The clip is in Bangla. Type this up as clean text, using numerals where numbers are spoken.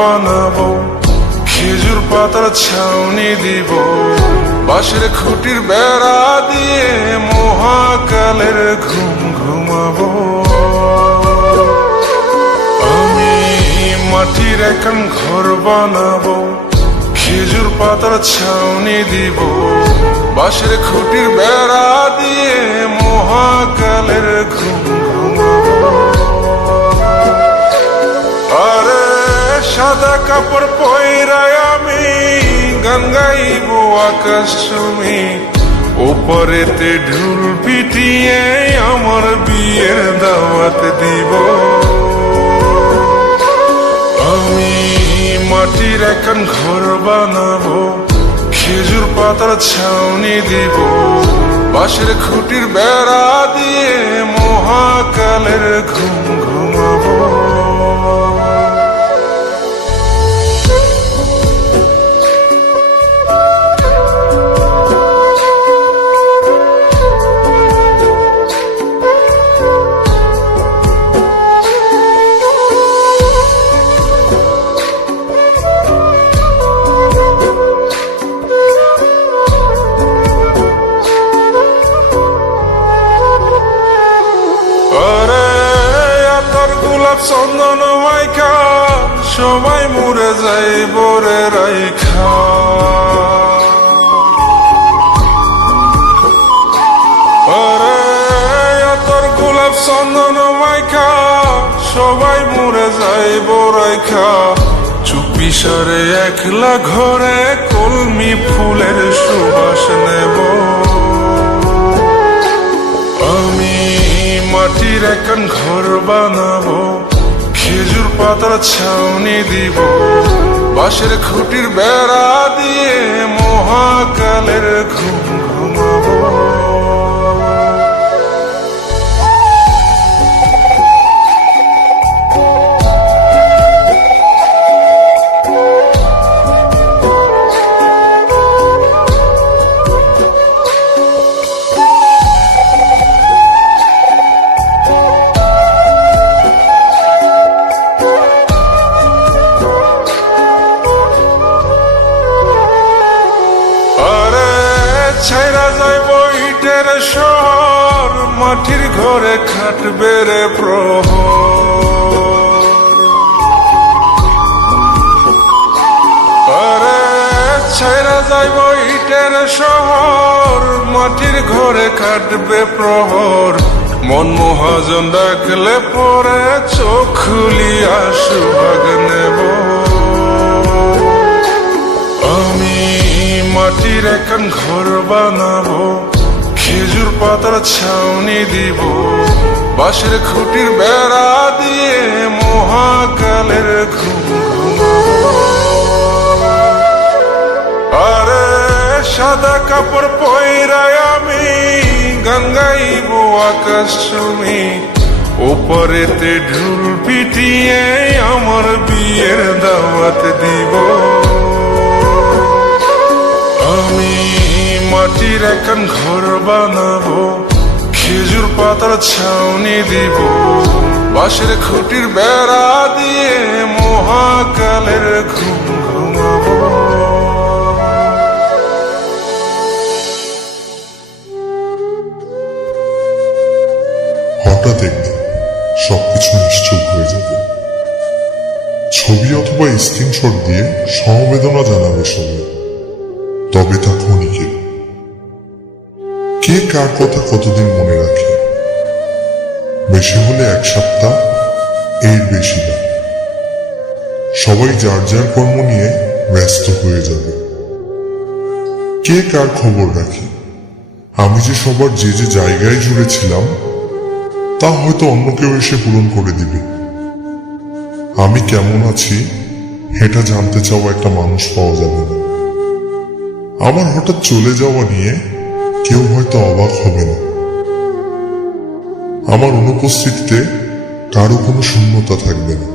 বানাবো, খেজুর পাতার ছাউনি দিব, বাঁশের খুঁটির বেড়া দিয়ে মহাকালের ঘুম ঘুমাবো। আমি মাটির এখন ঘর বানাবো, খেজুর পাতার ছাউনি দিব, বাঁশের খুঁটির বেড়া দিয়ে মহাকালের ঘুম ঘুমাবো। আরে সাদা কাপড় পয়রায় আমি গান গাইবো আকাশ চুমি, ওপরেতে ঢুল পিটিয়ে আমার বিয়ের দাওয়াত দিব। আমি মাটির এখন ঘর বানাবো, খেজুর পাতার ছাউনি দিব, বাঁশের খুঁটির বেড়া দিয়ে মহাকালের ঘুম ঘুমাবো। চন্দন মাইখা সবাই মরে যাই বরে রাইখা, আরে তোর গোলাপ চন্দন মাইখা সবাই মরে যাই বরাইখা, চুপি সরে একলা ঘরে কলমি ফুলের সুবাস নেব। আমি মাটির এখন ঘর বানাবো, খেজুর পাতার ছাউনি দিব, বাঁশের খুঁটির বেড়া দিয়ে মহাকালের ঘুম ঘুমাবো। ছাইরা যাইব ইটের শহর, মাটির ঘরে খাটবে রে প্রহর। আরে ছাইরা যাইব ইটের শহর, মাটির ঘরে খাটবে প্রহর। মন মহাজন ডাকলে পরে চোখ খুলিয়া সুভাগ নেব। আমি মাটির এখন ঘর বানাবো, খেজুর পাতার ছাউনি দিব, বাঁশের খুঁটির বেড়া দিয়ে মহাকালের ঘুম ঘুমাবো। আরে সাদা কাপড় পয়রায় আমি গান গাইবো আকাশ চুমি, ওপরেতে ঢুল পিটিয়ে আমার বিয়ের দাওয়াত দিব। আমি মাটির এখন ঘর বানাবো, খেজুর পাতার ছাউনি দিব, বাঁশের খুঁটির বেড়া দিয়ে মহাকালের ঘুম ঘুমাবো। হঠাৎ একদিন সবকিছু নিশ্চুপ হয়ে যাবে। ছবি অথবা স্ক্রিনশট দিয়ে সমবেদনা জানাবে সবাই, তবে তা ক্ষণিকে। কে কার কথা কতদিন মনে রাখে? বেশি হলে এক সপ্তাহ, এর বেশি না। সবাই যার যার কর্ম নিয়ে ব্যস্ত হয়ে যাবে। কে কার খবর রাখে? আমি যে সবার যে যে জায়গায় জুড়েছিলাম তা হয়তো অন্য কেউ এসে পূরণ করে দিবে। আমি কেমন আছি এটা জানতে চাওয়া একটা মানুষ পাওয়া যাবে না। আমার হঠাৎ চলে যাওয়া নিয়ে কেউ হয়তো অবাক হবে না। আমার অনুপস্থিতিতে কারো কোনো শূন্যতা থাকবে না।